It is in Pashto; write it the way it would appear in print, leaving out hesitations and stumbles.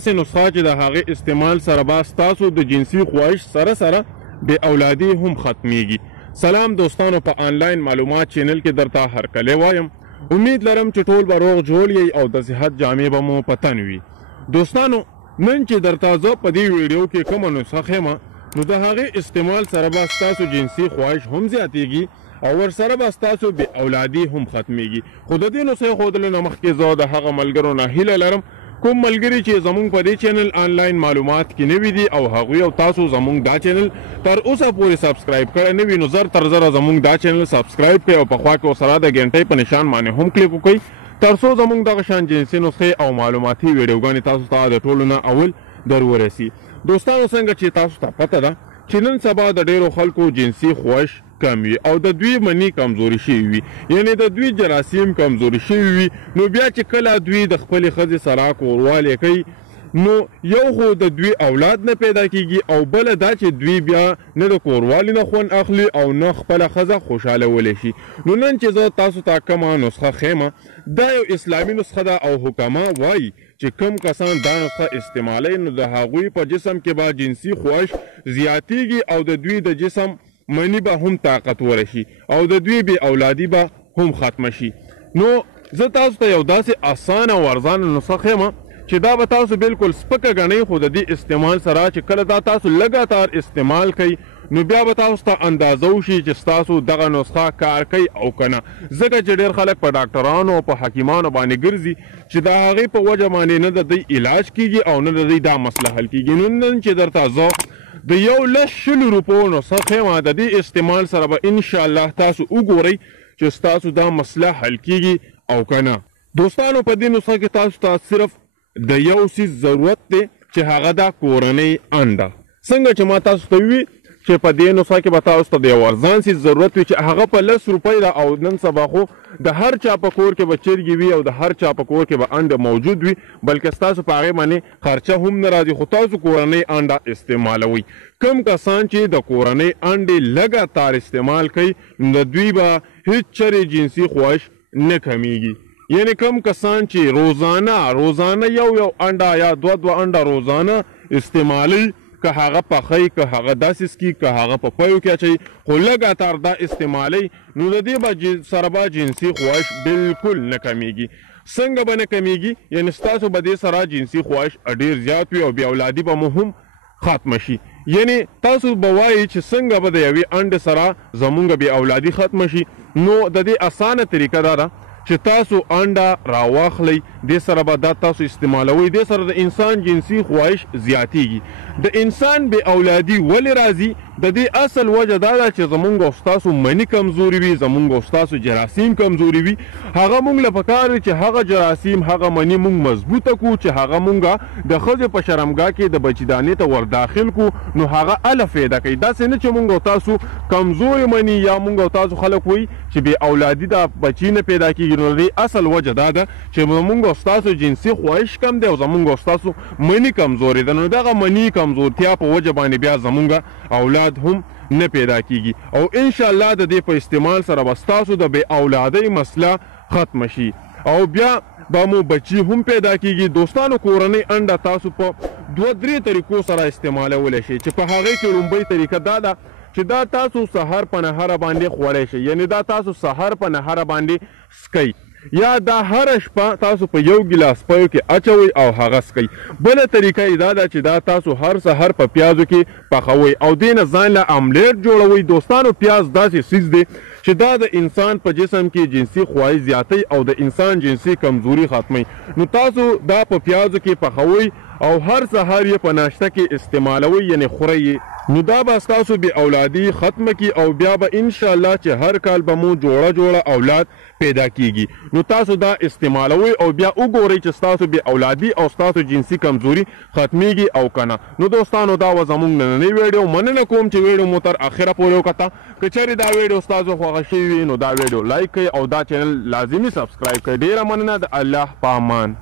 داسې نسخه چې د هغې استعمال سره به ستاسو د جنسي خواهش سره سره بې اولادي هم ختمیږي. سلام دوستانو، په آنلاین معلومات چینل کې درته هرکلی وایم. امید لرم چې ټول به روغ جوړ یئ او د صحت جامې به مو په تن وي. دوستانو، نن چې درته زه په دې ویډیو کې کومه نسخه ښیم نو د هغې استعمال سره به ستاسو جنسي خواهش هم زیاتیږي او ورسره به ستاسو بې اولادي هم ختمیږي. خو د دې نسخې ښودلو نه مخکې زه د هغه ملګرو نه هیله لرم کوم ملګري چې زمونږ په دې چینل آنلاین معلومات کې نوي دي او هغوی او تاسو زمونږ دا چینل تر اوسه پورې سبسکرایب کړی نه وي نو زر تر زره زمونږ دا چینل سبسکرایب کړئ او په خوا کې ورسره د ګنټۍ په نشان باندې هم کلیک وکړئ تر څو زمونږ دغه شان جنسي نسخې او معلوماتي ویډیوګانې تاسو ته د ټولو نه اول در ورسي. دوستانو، څنګه چې تاسو ته پته ده چې نن سبا د ډیرو خلکو جنسي خواهش کم وي او د دوی منی کمزوري شوي وي، یعنی د دوی جراثیم کمزوري شوي وي. نو بیا چې کله دوی د خپلې ښځې سره کوروالی کوي نو یو خو د دوی اولاد نه پیدا کیږي او بله دا چې دوی بیا نه د کوروالي نه خوند اخلي او نه خپله ښځه خوشحالولی شي. نو نن چې زه تاسو ته کومه نسخه ښیمه دا یو اسلامي نسخه ده او حکما وایي چې کوم کسان دا نسخه استعمالوي نو د هغوی په جسم کې به جنسي خواهش زیاتیږي او د دوی د جسم منی به هم طاقتوره شي او د دوی بې اولادي به هم ختمه شي. نو زه تاسو ته یو داسې اسانه او ارزانه نسخه ښیمه چې دا به تاسو بالکل سپکه ګڼئ خو د دې استعمال سره چې کله دا تاسو لګاتار استعمال کوئ نو بیا به تاسو ته اندازه وشي چې ستاسو دغه نسخه کار کوي او که نه. ځکه چې ډېر خلک په ډاکټرانو او په حکیمانو باندې ګرځي چې د هغې په وجه باندې نه د دوی علاج کیږي او نه د دوی دا مسله حل کیږي. نو نن چې درته زه د 1,00,000 روپو نسخه ښیمه د دې استعمال سره به انشاءالله تاسو وګورئ چې ستاسو دا مسله حل کیږي او که نه. دوستانو، په دې نسخه کې تاسو ته صرف د یو څیز ضرورت دی چې هغه دا کورنۍ انډه. څنګه چې ما تاسو ته ووي چې په دې نسخه کې به تاسو ته د یو ارزان څیز ضرورت وي چې هغه په 10 روپۍ ده او نن سبا خو د هر چا په کور کې به چرګې وي او د هر چا په کور کې به انډه موجود وي، بلکې ستاسو په هغې باندې خرچه هم نه راځي. خو تاسو کورنۍ انډه استعمالوئ. کم کسان چې د کورنۍ انډې لګاتار استعمال کوي نو د دوی به هیڅ چرې جنسي خواهش نه کمیږي. یعنی کم کسان چې روزانه یو انډه یا دوه انډه روزانه استعمالوي، که هغه پخی که هغه داسې سکي که هغه په پیو کې اچوي خو لګاتار دا استعمالوي نو د دې سره به جنسي خواهش بالکل نه کمیږي. څنګه به نه کمیږي؟ یعنی ستاسو به دې سره جنسي خواهش ډېر زیات وي او بې اولادي به مو هم ختمه شي. یعنی تاسو به وایي چې څنګه به د یوې انډې سره زمونږ بې اولادي ختمه شي. نو د دې اسانه طریقه دا ده چې تاسو انډه راواخلئ، دې سره به دا تاسو استعمالوئ، دې سره د انسان جنسي خواهش زیاتیږي. د انسان بې اولادي ولې راځي؟ د دې اصل وجه دا ده چې زمونږ او ستاسو مني کمزوري وي، زمونږ او ستاسو جراثیم کمزوري وي. هغه مونږ له پکار وي چې هغه جراثیم هغه مني مونږ مضبوطه کړو چې هغه مونږه د ښځې په شرمګاه کې د بچیدانې ته ور داخل کړو نو هغه اله فایده کوي. داسې نه چې مونږ او تاسو کمزوري مني یا مونږ او تاسو خلک وایي چې بې اولادي د بچي نه پیدا کېږي. نو د دې اصل وجه دا ده چې زمونږ او ستاسو جنسي خواهش کم دی او زمونږ او ستاسو مني کمزوري ده. نو دغه مني کمزورتیا په وجه باندې بیا زمونږ اولاد هم نه پیدا کیږي او انشاءالله د دې په استعمال سره به ستاسو د بې اولادۍ مسله ختمه شي او بیا به مو بچي هم پیدا کیږي. دوستانو، کورنۍ انډه تاسو په 2-3 طریقو سره استعمالولی شئ چې په هغې کې لومبۍ طریقه دا ده چې دا تاسو سهار په نهاره باندې خوړی شئ. یعنی دا تاسو سهار په نهاره باندې سکئ یا دا هره شپه تاسو په یو ګیلاس پیو کې اچوئ او هغه سکئ. بله طریقه یې دا ده چې دا تاسو هر سهار په پیازو کې پخوئ او دې نه ځان له املیټ جوړوئ. دوستانو، پیاز داسې څیز دی چې دا د انسان په جسم کې جنسي خواهش زیاتوي او د انسان جنسي کمزوري ختموي. نو تاسو دا په پیازو کې پخوئ او هر سهار یې په ناشته کې استعمالوئ، یعنی خورئ. نو دا به ستاسو بې اولادي ختمه کړي او بیا به انشاءالله چې هر کال به مو جوړه اولاد پیدا کیږي. نو تاسو دا استعمالوئ او بیا وګورئ چې ستاسو بې اولادي او ستاسو جنسي کمزوري ختمیږي او که نه. نو دوستانو، دا وه زموږ نننۍ ویډیو. مننه کوم چې ویډیو مو تر اخره پورې وکته. که چېرې دا ویډیو ستاسو خوښه شوې وي نو دا ویډیو لایک کړئ او دا چینل لازمي سبسکرایب کړئ. ډېره مننه. د الله په امان.